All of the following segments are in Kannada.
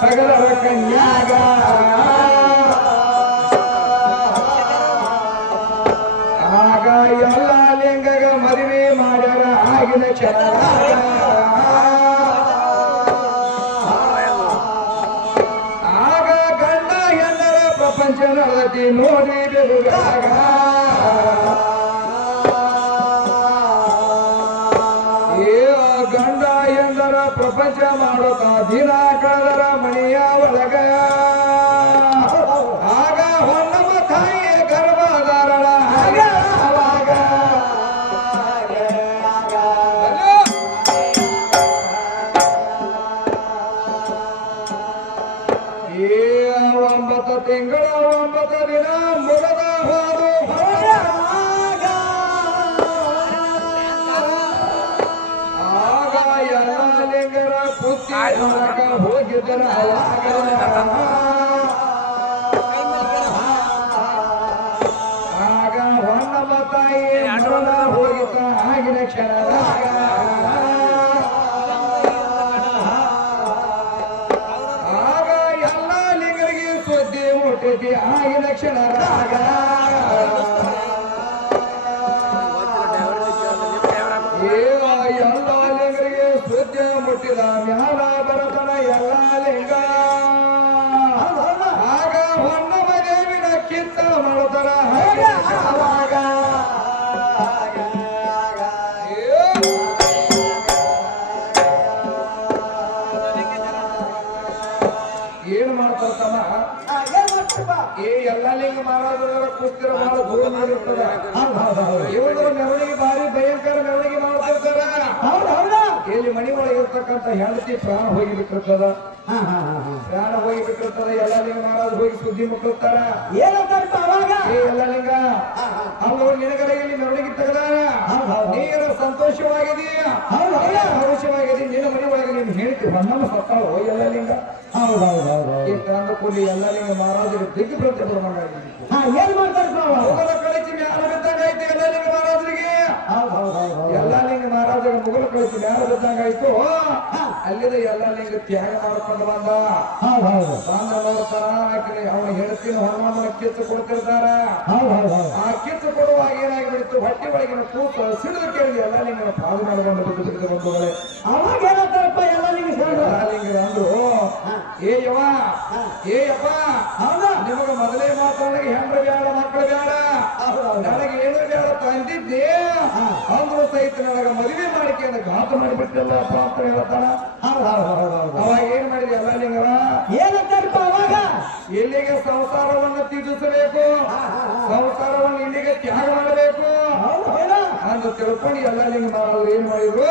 ಸಗಲರ ಕನ್ಯಾಗ. ಆಗ ಎಲ್ಲ ಲಿಂಗಗ ಮದುವೆ ಮಾಡ್ಯಾರ, ಆಗಿನ ಕ್ಷಣದಾಗ ಆಗ ಗಂಡ ಎಲ್ಲರ ಪ್ರಪಂಚ ಅತಿ ನೋಡಿ ಬೆರುಗಾಗ ಪ್ರಪಂಚ ಹೋಗಿದ್ದರ ಆಗ ಹೊನ್ನಮ್ಮ ತಾಯಿ ಮರಣ ಹೋಗಿದ್ದ ಆಗಿನ ಕ್ಷಣದಾಗ ಆಗ ಎಲ್ಲ ಲಿಂಗರಿಗೆ ಸುದ್ದಿ ಮುಟ್ಟೈತಿ ಆಗಿನ ಕ್ಷಣದಾಗ ಏನ್ ಮಾಡ್ತಾರ ತಮ್ಮ? ಏ ಎಲ್ಲ ಲಿಂಗ ಮಹಾರಾಜರ ಕೂತಿರೋ ಬಹಳ ದೂರ ಇರ್ತದ ಇವರು ಮೆರವಣಿಗೆ ಭಾರಿ ಭಯಂಕರ ಮೆರವಣಿಗೆ ಮಾಡ್ತಿರ್ತಾರ ಇಲ್ಲಿ ಮನಿ ಒಳಗೆ ಇರ್ತಕ್ಕಂಥ ಹೆಂಡತಿ ಪ್ರಾಣ ಹೋಗಿ ಬಿಟ್ಟಿರ್ತದ. ಪ್ರಾಣ ಹೋಗಿ ಬಿಟ್ಟಿರ್ತದ ಎಲ್ಲ ಲಿಂಗ ಮಹಾರಾಜ್ ಹೋಗಿ ಸುದ್ದಿ ಮುಟ್ಟಿರ್ತಾರ ಏ ಎಲ್ಲ ಲಿಂಗ. ಅವ್ರು ನಿನಗರ ಇಲ್ಲಿ ಮೆರವಣಿಗೆ ತೆಗೆದಾರ. ನೀರ ಸಂತೋಷವಾಗಿದೀಯ ಸಂತೋಷವಾಗಿದೆ. ನಿನ್ನ ಮನೆ ಒಳಗೆ ನೀನು ಹೇಳ್ತಿ ಹೊನ್ನಮ್ಮ ಸತ್ತಾಳು ಎಲ್ಲ ಲಿಂಗ. ಈ ತಂದು ಕೂಡಿ ಎಲ್ಲ ಲಿಂಗ ಮಹಾರಾಜರು ದಿಗ್గు ಮಾಡಿ ಏನ್ ಮಾಡ್ತಾರಪ್ಪ ಕಳಿಸಿ ಮ್ಯಾಲ ಬಿದ್ದಂಗ ಅಲ್ಲಿದ ಎಲ್ಲ ಲಿಂಗ ತ್ಯಾಗ ಮಾಡ್ಕೊಂಡು ಬಂದ. ಬಂದ ನೋಡ್ತಾರ ಆಕೆ ಅವನ ಹೆಂಡತಿನ ಹೊನ್ನಮ್ಮನ ಕಿತ್ತು ಕೊಡ್ತಿರ್ತಾರ. ಆ ಕಿತ್ತು ಕೊಡುವಾಗ ಏನಾಗಿಬಿಡ್ತು? ಹೊಟ್ಟೆ ಒಳಗಿನ ಕೂತು ಸಿಡಿದು ಕೇಳಿ ಎಲ್ಲ ನಿಂಗ ಪಾದ ಮಾಡಿಕೊಂಡು ಬಂದು ಬಂಧುಗಳೇ ಅವಾಗ ಏನಂತಾರಪ್ಪ ಎಲ್ಲ ನಿಂಗೆ ಅಂದ್ರು. ಏ ಯವ ಏ ಅಪ್ಪ ನಿಮಗ ಮೊದಲೇ ಮಾತಾಡಕ್ಕೆ ಹೆಂಡ್ರ ಬೇಡ ಮಕ್ಕಳು ಬೇಡ. ನನಗೆ ಏನು ಬೇಡ ತಂದಿದ್ದೆ ಅಂದ್ರು ಸಹಿತ ನನಗ ಮದುವೆ ಮಾಡಿಕೆ ಅಂತ ಘಾತ ಮಾಡಿಬಿಟ್ಟಲ್ಲ ಅಂತ ಹೇಳ್ತಾನ ಅವಾಗ ಏನ್ ಮಾಡಿದ್ವಿ ಎಲ್ಲ ಲಿಂಗವ ಏನಂತಾರಪ್ಪ ಇಲ್ಲಿಗೆ ಸಂಸಾರವನ್ನು ತೀರಿಸಬೇಕು ಸಂಸಾರವನ್ನು ಇಲ್ಲಿಗೆ ತ್ಯಾಗ ಮಾಡಬೇಕು? ಅಂತ ತಿಳ್ಕೊಂಡು ಎಲ್ಲ ಲಿಂಗ ಮಾಡಲು ಏನ್ ಮಾಡಿದ್ರು?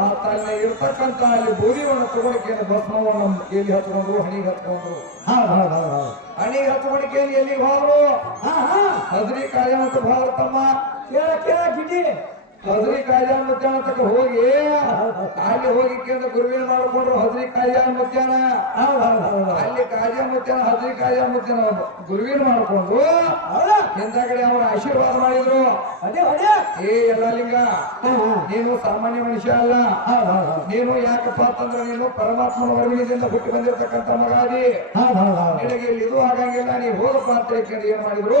ಆ ತನ್ನ ಇರ್ತಕ್ಕಂತ ಅಲ್ಲಿ ಬೂದಿವನ್ನು ತಗೊಳಕ್ಕೆ ಭಸ್ಮವನ್ನು ಎಲ್ಲಿ ಹತ್ಕೊಂಡ್ರು? ಹಣಿಗೆ ಹತ್ಕೊಂಡ್ರು. ಹಣಿ ಹಣಿಗೆ ಹತ್ಕೊಳಕ್ಕೆ ಎಲ್ಲಿಗೆ ಹೋದ್ರು? ಹದ್ರಿ ಕಾರ್ಯ ಅಂತ ಭಾರತಮ್ಮ. ಕೇಳ ಕೇಳ ಗಿಡ್ಡಿ. ಹದ್ರಿ ಕಾಯ ಮಧ್ಯಾಹ್ನ ತಕ ಹೋಗಿ ಅಲ್ಲಿ ಹೋಗಿ ಕೇಂದ್ರ ಗುರುವಿನ ಮಾಡಿಕೊಂಡ್ರು ಹದರಿ ಕಾಯ ಮಧ್ಯಾಹ್ನ. ಅಲ್ಲಿ ಕಾಯ್ದೆ ಮಧ್ಯಾಹ್ನ ಹದರಿ ಕಾಯ್ದೆ ಮಧ್ಯಾಹ್ನ ಗುರುವಿನ ಮಾಡ್ಕೊಂಡು ಹೌದಾ ಹಿಂದಗಡೆ ಅವರ ಆಶೀರ್ವಾದ ಮಾಡಿದ್ರು. ಏ ಎಲ್ಲ ಲಿಂಗ ಹಾ ಹಾ ನೀನು ಸಾಮಾನ್ಯ ಮನುಷ್ಯ ಅಲ್ಲ. ನೀನು ಯಾಕಪ್ಪ ಅಂತಂದ್ರೆ ನೀನು ಪರಮಾತ್ಮನ ವರ್ಮಿನಿಂದ ಹುಟ್ಟಿ ಬಂದಿರತಕ್ಕಂತ ಮಗಾದಿ. ನಿನಗೆ ಇಲ್ಲಿ ಇದು ಆಗಂಗಿಲ್ಲ ನೀ ಹೋಗಪ್ಪ ಅಂತ ಹೇಳ್ಕೊಂಡು ಏನ್ ಮಾಡಿದ್ರು?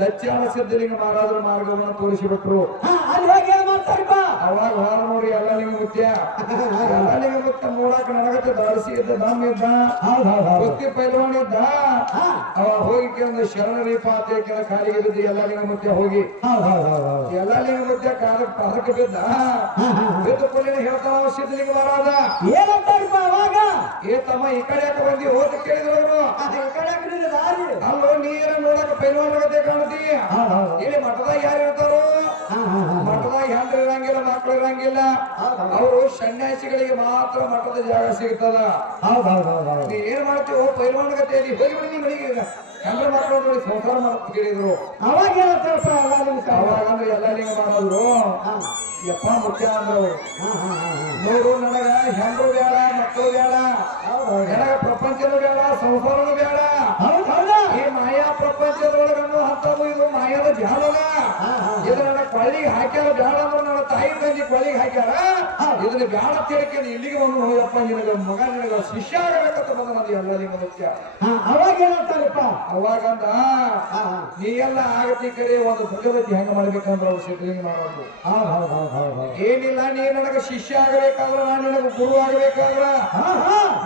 ಲಚ್ಚಾಣ ಸಿದ್ಧಲಿಂಗ ಮಹಾರಾಜರ ಮಾರ್ಗವನ್ನು ತೋರಿಸಿಬಿಟ್ರು ಹಾ ಅಲ್ಲಿ ಹೋಗಿ ಏನ್ ಮಾಡ್ತಾರಪ್ಪ ಅವಾಗ ಹಾರ ನೋಡಿ ಎಲ್ಲ ನಿಮ್ಗೆ ಮುತ್ಯ ಎಲ್ಲ ನಿಮ್ಗೆ ಗೊತ್ತ ನೋಡಕ್ ನನಗತ್ತೆ ದಾರಿಸಿ ಇದ್ದ ನಮ್ ಇದ್ದ ಗೊತ್ತಿ ಕುಸ್ತಿ ಪೈಲ್ವಾನ್ ಇದ್ದ ಹಾ. ಅವ ಹೋಗಿ ಕೇಂದ್ರ ಶರಣ ಅಂತ ಕೆಲ ಕಾಲಿಗೆ ಬಿದ್ದು ಎಲ್ಲ ನಿಮ್ಗೆ ಮುತ್ಯ ಹೋಗಿ. ಎಲ್ಲ ನಿಮ್ಗೆ ಮುತ್ಯ ಕಾಲ ಪಾದಕ್ಕೆ ಬಿದ್ದ. ಬಿದ್ದು ಕೂಡಲೇ ಹೇಳ್ತಾವ ಸಿದ್ಧಲಿಂಗ ಮಹಾರಾಜ ಏನಂತಾರಪ್ಪ ಅವಾಗ? ಏ ತಮ್ಮ ಈ ಕಡೆ ಯಾಕೆ ಬಂದಿ? ಹೋದ ಕೇಳಿದ್ರು ಅಲ್ಲೋ ನೀರ ನೋಡಕ್ ಪೈಲ್ವಾನ್ ಗತೆ ಕಾಣ್ತಿ ಇಲ್ಲಿ ಮಠದಾಗ ಯಾರು ಇರ್ತಾರೋ? ಇರಂಗಿಲ್ಲ ಅವರು ಸನ್ಯಾಸಿಗಳಿಗೆ ಮಾತ್ರ ಮಠದ ಜಾಗ ಸಿಗ್ತದ. ನೀ ಏನ್ ಮಾಡ್ತೀವೋ ಪೈಲ್ವಾನ್ ಗತೆ ಹೋಗಿ ಬಿಡಿ ನೀ ಮನೆಗೆ ಈಗ. ಹೆಂಡ್ರ ಮಕ್ಕಳು ನೋಡಿ ಸಂಸಾರ ಮಾಡ್ತಾ ಕೇಳಿದ್ರು ಅವಾಗ ಎಲ್ಲ ಅವಾಗ ಅಂದ್ರೆ ಎಲ್ಲ ಲಿಂಗ ಮಾಡಿದ್ರು ಯಪ್ಪ ಮುಖ್ಯ ಅಂದ್ರು. ನೋಡು ನನಗ ಹೆಂಡ್ರು ಬೇಡ ಮಕ್ಕಳು ಬೇಡ. ನನಗ ಪ್ರಪಂಚನೂ ಬೇಡ ಸಂಸಾರನೂ ಬೇಡ. ಈ ಮಾಯಾ ಇದು ಮಾಯದ ಹಾ. ಇದು ನನ್ನ ಕೊಳ್ಳಿಗೆ ಹಾಕ್ಯಾರ ಬ್ಯಾಡ ಅಂದ್ರೆ ನನ್ನ ತಾಯಿ ತಂದಿ ಕೊಳ್ಳಿಗೆ ಹಾಕ್ಯಾರ ಇದನ್ನ ಬ್ಯಾಡ ತಿಳ್ಕೊಂಡು ಇಲ್ಲಿಗೆ ಬಂದು ಹೋಗಪ್ಪ ನಿನಗ ಮಗ ನಿನಗ ಶಿಷ್ಯ ಆಗಬೇಕಂತ ಬಂದ ನಂದು ಎಲ್ಲ ನಿಮ್ಮ ಮುಖ್ಯ ಅವಾಗ ಏನಂತಾರಪ್ಪ ಹಾ. ನೀ ಎಲ್ಲ ಆಗತಿ ಕರೆ ಒಂದು ಭಗವತಿ ಹೆಂಗ ಮಾಡ್ಬೇಕಂದ್ರ ಅವ್ರು ಸಿದ್ಧಲಿಂಗ ಮಾಡೋದು. ಏನಿಲ್ಲ ನೀ ನನಗ ಶಿಷ್ಯ ಆಗಬೇಕಾದ್ರ ನಾನು ನಿನಗ ಗುರು ಆಗಬೇಕಾದ್ರ.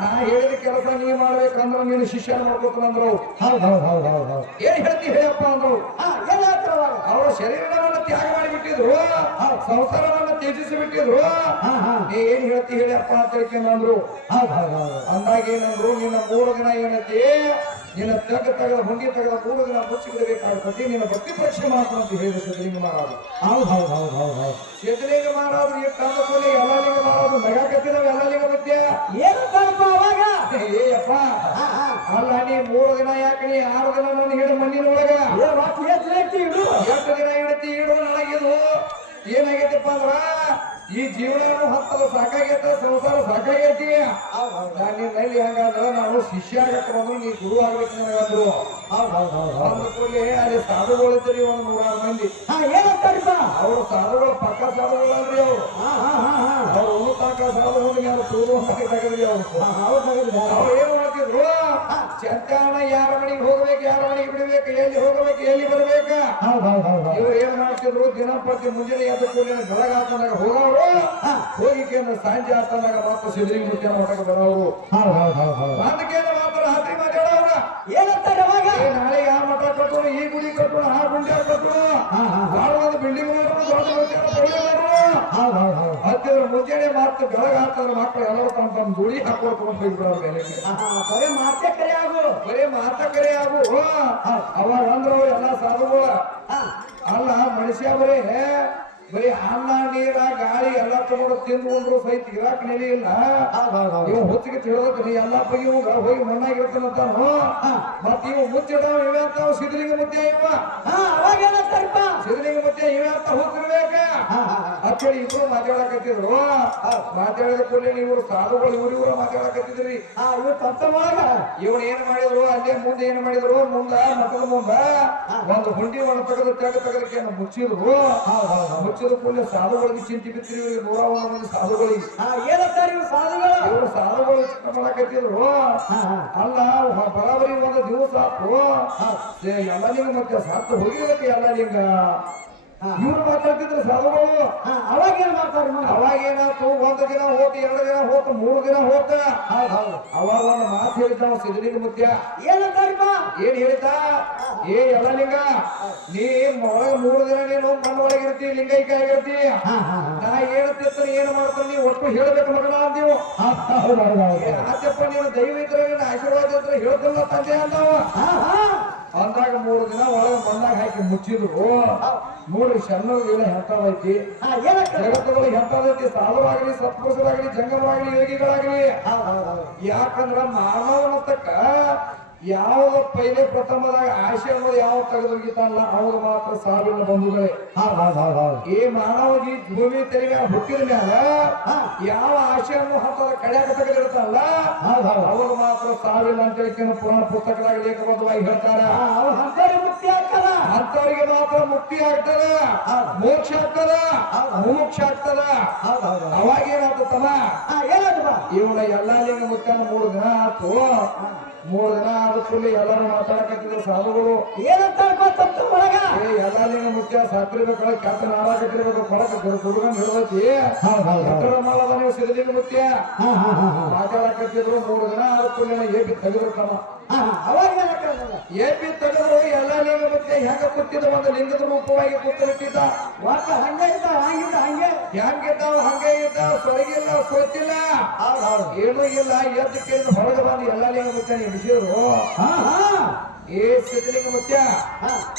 ನಾ ಹೇಳಿದ ಕೆಲಸ ನೀ ಮಾಡ್ಬೇಕಂದ್ರ ನೀನು ಶಿಷ್ಯ ಮಾಡ್ಬೇಕಂದ್ರು ಅಂದ್ರು ಹೌದ್ ಹೌದ್ ಹೌದ್ ಹೌದ್ ಹೌದ್. ಏನ್ ಹೇಳ್ತಿ ಹೇಳಪ್ಪ ಅಂದ್ರು? ಅವರ ಶರೀರವನ್ನ ತ್ಯಾಗ ಮಾಡಿಬಿಟ್ಟಿದ್ರು ಸಂಸಾರವನ್ನು ತ್ಯಜಿಸಿ ಬಿಟ್ಟಿದ್ರು ಹಾ, ಹಾ. ನೀ ಏನ್ ಹೇಳ್ತಿ ಹೇಳಪ್ಪ ಅಂತ ಹೇಳ್ಕೊಂಡ್ರು. ಅಂದಾಗ ಏನಂದ್ರು ನಿನ್ನ ಮೂರು ದಿನ ಏನೈತಿ ನಿನ್ನ ತೆಗ ತಗದ ಹುಂಡಿ ತೆಗೆದ ಮೂರು ದಿನ ಮುಚ್ಚಿ ಬಿಡಬೇಕಾಗ್ತದೆ ನಿನ್ನ ಭಕ್ತಿ ಪರೀಕ್ಷೆ ಮಾಡ್ಕೊಂಡು ಅಂತ ಹೇಳಿದ ಸಿದ್ಧಲಿಂಗ ಮಹಾರಾಜ ಹೌದು ಹೌದು ಹೌದು ಹೌದು ಹೌದು. ಸಿದ್ಧಲಿಂಗ ಮಹಾರಾಜ ಈ ತಂದ ಕೂಡಲೇ ಎಲ್ಲ ಲಿಂಗ ಮಹಾರಾಜ ನಗಾಕತ್ತಿದವ ಎಲ್ಲ ಲಿಂಗ ಮಧ್ಯ ಏನಂತಾರಪ್ಪ ಅವಾಗ? ಏಯಪ್ಪ. ಅಲ್ಲ ನೀ ಮೂರು ದಿನ ಯಾಕೆ ನೀ ಆರು ದಿನ ನನ್ನ ಹಿಡಿದು ಮಣ್ಣಿನೊಳಗ? ಎಷ್ಟು ದಿನ ಇಡತಿ ಇಡು ನನಗಿದು? ಏನಾಗೈತಪ್ಪ ಅಂದ್ರ ಈ ಜೀವನ ಹತ್ತಲು ಸಾಕಾಗೈತ ಸಂಸಾರ ಸಾಕಾಗೈತಿ. ನಿನ್ನಲ್ಲಿ ಹಂಗಾದ್ರ ನಾನು ಶಿಷ್ಯ ಆಗಕ್ಕೆ ಬಂದ್ರು ನೀ ಗುರು ಆಗ್ಬೇಕು ನನಗಂದ್ರು ಕೂಡಲೇ ಅಲ್ಲಿ ಸಾಧುಗಳಿದ್ರಿ ಒಂದು ನೂರಾರು ಮಂದಿ? ಅವ್ರು ಸಾಧುಗಳು ಪಕ್ಕ ಸಾಧುಗಳಲ್ರಿ ಅವ್ರು. ಅವ್ರು ತನಕ ಸಾಧು ಹುಡುಗಿ ಅವ್ರು ತೂರು ತಗದ್ರಿ ಅವ್ರು. ಅವ್ರು ಏನ್ ಮಾಡ್ತಿದ್ರು ಚಂತಾಣ ಯಾರ ಮನೆಗೆ ಹೋಗ್ಬೇಕು ಬಿಡಬೇಕು ಎಲ್ಲಿ ಹೋಗಬೇಕು ಎಲ್ಲಿ ಬರ್ಬೇಕ? ಹೌದ್ ಹೌದ್ ಹೌದ್ ಹೌದ್. ಇವ್ರು ಏನ್ ಮಾಡ್ತಿದ್ರು ದಿನಪತ್ತಿ ಮುಂಜಾನೆ ಎದ್ದು ಕೂಡಲೇ ಬೆಳಗ ಆತಂದಾಗ ಹೋಗೋರು ಹೋಗಿಕೆ ಸಾಂಜೆ ಆತನಾಗ ಮಾತ್ರ ಸಿದ್ರಿ ಮುಖ್ಯ ಹೊರಗೆ ಬರೋರು. ಅದಕ್ಕೇನು ಮಾತ್ರ ರಾತ್ರಿ ಮಾತಾಡೋರ. ಏನಂತಾರೆ ನಾಳೆ ಆ ಮಠ ಕಟ್ಟೋಣ ಈ ಗುಡಿ ಕಟ್ಟೋಣ ಆ ಗುಂಡಿ ಕಟ್ಟೋಣ. ಭಾಳ ಒಂದು ಬಿಲ್ಡಿಂಗ್ ಮಾಡೋಣ ದೊಡ್ಡ ಮುಖ್ಯ ಮುಂಜಾನೆ ಮಾತು. ಹತ್ತಿರ ಮುಂಜಾನೆ ಮಾತ್ರ ಮಕ್ಕಳು ಎಲ್ಲರೂ ತಮ್ಮ ತಮ್ಮ ಗುಳಿ ಹಾಕೊಳ್ಕೊಂಡು ಹೋಗ್ಬಿಡೋರು ಮೇಲೆ ಹಾ, ಹಾ, ಬರೀ ಮಾತೇ ಕರೆ ಆಗು. ಬರೀ ಮಾತಕರೇ ಆಗು ಅವಾಗ ಅಂದ್ರು ಎಲ್ಲ ಸಾಧುಗಳ ಹಾ, ಅಲ್ಲ ಮನುಷ್ಯ ಬರೀ ಬರೀ ಅನ್ನ ನೀರ ಗಾಳಿ ಎಲ್ಲ ತಗೊಂಡು ತಿಂದ್ಕೊಂಡ್ರು ಸಹಿತ ಇರಾಕ್ ನೆಲೆ ಇಲ್ಲ. ಇವ್ ಹುಚ್ಚಿಗೆ ತಿಳಿದಕ್ಕೆ ನೀ ಎಲ್ಲ ಬಗ್ಗೆ ಇವಾಗ ಹೋಗಿ ಮಣ್ಣಾಗಿರ್ತಾನಂತಾನು ಮತ್ ಇವ್ ಮುಚ್ಚಿಡವ ಇವೆ ಅಂತ ಇವ. ಹಾ, ಅವಾಗ ಏನಂತಾರಪ್ಪ? ಸಿದ್ಧಲಿಂಗ ಮುದ್ದೆ ಇವೆ ಅಂತ ಹುಚ್ಚಿರ್ಬೇಕ. ಹಾ. ಅಂತೇಳಿ ಇಬ್ರು ಮಾತಾಡಕತ್ತಿದ್ರು. ಮಾತಾಡಿದ ಕೂಡಲೇ ನೀವು ಸಾಧುಗಳು ಇವ್ರು ಇವ್ರು ಮಾತಾಡಕತ್ತಿದ್ರಿ. ಇವ್ರು ಒಳಗ? ಇವನ್ ಏನ್ ಮಾಡಿದ್ರು ಅಲ್ಲೇ ಮುಂದೆ ಏನ್ ಮಾಡಿದ್ರು ಮುಂದ ಮಕ್ಕಳ ಮುಂದ ಒಂದು ಹುಂಡಿ ಒಣ ತೆಗೆದು ತೆಗ ತೆಗೆದಕ್ಕೆ ಮುಚ್ಚಿದ್ರು. ಹೌದ್ ಹೌದ್. ಸಾಧುಗಳಿಗೆ ಚಿಂತೆ ಬಿತ್ರಿ ಇವ್ರಿಗೆ ನೂರ ಒಂದು ಮಂದಿ ಸಾಧುಗಳಿಗೆ ಏನಂತಾರ ಇವ್ರು ಸಾಧುಗಳು? ಇವರು ಸಾಧುಗಳು ಚಿಂತೆ ಮಾಡಕತ್ತಿದ್ರು. ಅಲ್ಲ ಬರಾಬರಿ ಒಂದು ದಿವಸ ಆತು ಹಾ ಎಲ್ಲ ನಿಮ್ಗೆ ಮತ್ತೆ ಸತ್ತು ಹೋಗಿರ್ಬೇಕು ಎಲ್ಲ ಹಾ. ಇವ್ರು ಮಾತಾಡ್ತಿದ್ರು ಸಾಧುಗಳು ಅವಾಗ ಏನ್ ಮಾಡ್ತಾರ ಅವಾಗ ಏನಾಯ್ತು? ಒಂದು ದಿನ ಹೋತ ಎರಡು ದಿನ ಹೋತು ಮೂರು ದಿನ ಹೋತ. ಹೌದ್ ಹೌದ್. ಅವಾಗ ಒಂದು ಮಾತು ಹೇಳ್ತಾವ ಸಿದ್ಧಲಿಂಗ ಮುತ್ಯ. ಏನಂತಾರಪ್ಪ? ಏನ್ ಹೇಳಿದ ಏ ಎಲ್ಲ ಲಿಂಗ ನೀ ಒಳಗ ಮೂರು ದಿನ ನೀನು ಮಣ್ಣು ಒಳಗಿರ್ತಿ ಲಿಂಗೈಕ ಆಗಿರ್ತಿ. ಹಾ, ಹಾ, ಹಾ. ನಾ ಹೇಳ್ತಿರ್ತೀನಿ ಏನ್ ಮಾಡ್ತಾರ ನೀ ಒಟ್ಟು ಹೇಳ್ಬೇಕು ಮಗನ ಅಂತೀವು ಆಚೆಪ್ಪ ನೀನು ದೈವ ಇದ್ರೆ ಆಶೀರ್ವಾದ ಇದ್ರೆ ಹೇಳ್ತಿಲ್ಲ ತಂದೆ ಅಂತಾವ ದಿನ ಒಳಗ ಬಂದಾಗ ಹಾಕಿ ಮುಚ್ಚಿದ್ರು ನೋಡಿ ಸಣ್ಣ ಇಲ್ಲ ಐತಿ ಹಾ, ಏನಂತಾರ? ಜಗತ್ತುಗಳು ಐತಿ ಸಾಧುವಾಗ್ಲಿ ಸತ್ಪುರುಷರಾಗ್ಲಿ ಜಂಗಮರಾಗ್ಲಿ ಯೋಗಿಗಳಾಗ್ಲಿ. ಯಾಕಂದ್ರ ಮಾನವನತಕ್ಕ ಯಾವ ಪೈಲೆ ಪ್ರಥಮದಾಗ ಆಶೆ ಅನ್ನೋದು ಯಾವ ತೆಗೆದೋಗಿತಾನಲ್ಲ ಅವಾಗ ಮಾತ್ರ ಸಾವಿನ ಬಂಧುಗಳೇ. ಈ ಮಾನವ ಈ ಭೂಮಿ ತೆರೆ ಮ್ಯಾಲ ಹುಟ್ಟಿದ ಮ್ಯಾಲ. ಯಾವ ಆಶೆಯನ್ನು ಹತ್ತದ ಕಡೆಯಾಗ ತೆಗೆದಿರ್ತಾನಲ್ಲ. ಅವಾಗ ಮಾತ್ರ ಸಾವಿಲ್ಲ ಅಂತ ಹೇಳಿ ಪುರಾಣ ಪುಸ್ತಕದಾಗ ಲೇಖಬದ್ಧವಾಗಿ ಹೇಳ್ತಾರ ಅಂತವರಿಗೆ ಮಾತ್ರ ಮುಕ್ತಿ ಆಗ್ತದ? ಮೋಕ್ಷ ಆಗ್ತದ? ಮೋಕ್ಷ ಆಗ್ತದ. ಅವಾಗ ಆ ಏನ ಏನಾಯ್ತಪ್ಪ? ಇವನ ಎಲ್ಲಾ ಲಿಂಗ ಮುತ್ಯಾನ ಮೂರು ದಿನ ಆತು ಮೂರು ದಿನ ಆದ ಕೂಡಲೇ ಎಲ್ಲರೂ ಮಾತಾಡಕತ್ತಿದ್ರು ಸಾಧುಗಳು. ತಮ್ಮ ತಮ್ಮ ಒಳಗ? ಏ ಎಲ್ಲಾ ಲಿಂಗ ಮುತ್ಯ ಸಾತ್ರಿರ್ಬೇಕು ಕ್ಯಾತ ನಾಡಾಕತ್ತಿರ್ಬೇಕು ಕೊಳಕ ಹುಡುಗನ್ ಹಿಡಿದೈತಿ. ಮಾಡ ಹಾ. ಮಾತಾಡಕತ್ತಿದ್ರು ಮೂರು ದಿನ ಆದ ಏಪಿ ಏಪಿ ತೆಗೆದ್ರು ಎಲ್ಲಾ ಲಿಂಗ ಮುತ್ಯ ಹೆಂಗ ಕೂತಿದ್ದ ಒಂದು ಲಿಂಗದ ರೂಪವಾಗಿ ಕೂತಿರ್ತಿದ್ದ ಒಟ್ಟು ಹಂಗೆ ಹಂಗಿದ್ದ ಹಂಗೆ. ಹೆಂಗಿದ್ದಾವ ಹಂಗೆ ಇದ್ದ? ಹೌದ್ ಹೌದ್. ಏನೂ ಇಲ್ಲ ಎದ್ದು ಕೇಳಿದ ಹೊರಗೆ ಬಂದು ಎಲ್ಲಾ ಲಿಂಗ ನಿಮಿಷರು ಹಾ, ಹಾ. ಏ ಸಿದ್ಧಲಿಂಗ ಮುತ್ಯ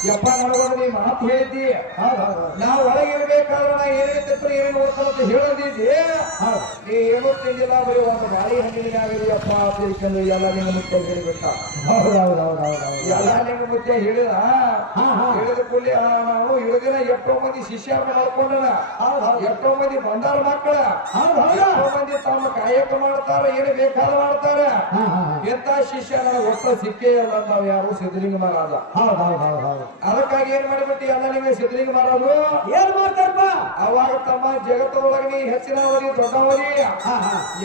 ಯಪ್ಪ ನನಗೊಂದು ನೀ ಮಾತು ಹೇಳಿದ್ದಿ ನಾವು ಹೌದ್ ಹೌದ್. ನಾ ಏನೇ ನಾ ಏನು ಏನೇನು ಓದ್ತಾನಂತ ಹೇಳದಿದ್ದಿ. ನೀ ಏನೂ ತಿಂದಿಲ್ಲ ಬರೀ ಒಂದು ಬಾಳಿ ಹಣ್ಣಿನ ಆಗಿದೆಯಪ್ಪ ಅಂತ ತಿಳ್ಕೊಂಡು ಎಲ್ಲ ನಿಂಗ ಮುತ್ಯ ಹೇಳಿಬಿಟ್ಟ. ಎಲ್ಲ ನಿಂಗ ಮುತ್ಯ ಹೇಳಿದ. ಹೇಳಿದ ಕೂಡಲೇ ನಾವು ಇಳಿದಿನ ಎಷ್ಟೋ ಮಂದಿ ಶಿಷ್ಯ ಮಾಡ್ಕೊಂಡನ. ಎಷ್ಟೋ ಮಂದಿ ಬಂಡಾರ ಮಕ್ಕಳ. ಎಷ್ಟೋ ಮಂದಿ ತಮ್ಮ ಕಾಯಕ ಮಾಡ್ತಾರ ಏನು ಬೇಕಾದ ಮಾಡ್ತಾರ. ಎಂತ ಶಿಷ್ಯ ನನಗೆ ಒಟ್ಟ ಸಿಕ್ಕೇ ಇಲ್ಲ ನಾವು ಯಾರು ಸಿದ್ಧಲಿಂಗ ಮಹಾರಾಜ ಹೌದು ಹೌದು ಹೌದು ಹೌದು ಅದಕ್ಕಾಗಿ ಏನ್ ಮಾಡಿಬಿಟ್ಟು ಎಲ್ಲ ನಿಮಗೆ ಸಿದ್ಧಲಿಂಗ ಮಹಾರಾಜರು ಏನ್ ಮಾಡ್ತಾರಪ್ಪ? ಅವಾಗ ತಮ್ಮ ಜಗತ್ತೊಳಗೆ ನೀ ಹೆಚ್ಚಿನವರಿ ದೊಡ್ಡವರಿ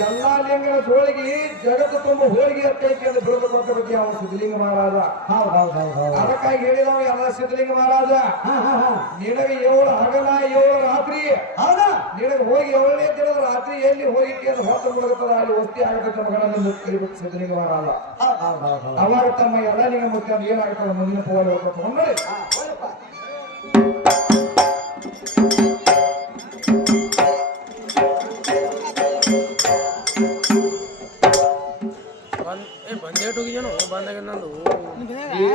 ಎಲ್ಲಾ ಲಿಂಗನ ಜೋಳಿಗೆ ಜಗತ್ತು ತುಂಬ ಹೋಳಿಗೆ ಅತ್ತೈತಿ ಅಂತ ಬಿಡುಗಡೆ ಕೊಟ್ಟ ಬಗ್ಗೆ ಅವನು ಸಿದ್ಧಲಿಂಗ ಮಹಾರಾಜ ಹೌದು ಹೌದು ಹೌದು ಹೌದು ಅದಕ್ಕಾಗಿ ಹೇಳಿದವ ಎಲ್ಲ ಸಿದ್ಧಲಿಂಗ ಮಹಾರಾಜ ಹಾ ಹಾ ಹಾ. ನಿನಗೆ ಏಳು ಹಗಲ ಏಳು ರಾತ್ರಿ. ಹೌದಾ? ನಿನಗೆ ಹೋಗಿ ಏಳನೇ ದಿನದ ರಾತ್ರಿ ಎಲ್ಲಿ ಹೋಗಿ ಅಂತ ಹೊತ್ತು ಮುಳುಗುತ್ತದೆ ಅಲ್ಲಿ ವಸ್ತಿ ಆಗಬೇಕು ಮಗಳನ್ನು ಸಿದ್ಧಲಿಂಗ ಮಹಾರಾಜ ಅವರು ಅವಾಗ ತಮ್ಮ ಎಲ್ಲ ಲಿಂಗ ಮುಖ್ಯ ಏನಾಗ್ತದೆ ಮುಂದಿನ ಪೋಲ್ ಹೇಳ್ಕೊತ ನೋಡಿ ಬಂದ್ ಏ ಬಂದೇಟ್ ಹೋಗಿದ್ದೇನು ಬಂದಾಗ ನಂದು ಏ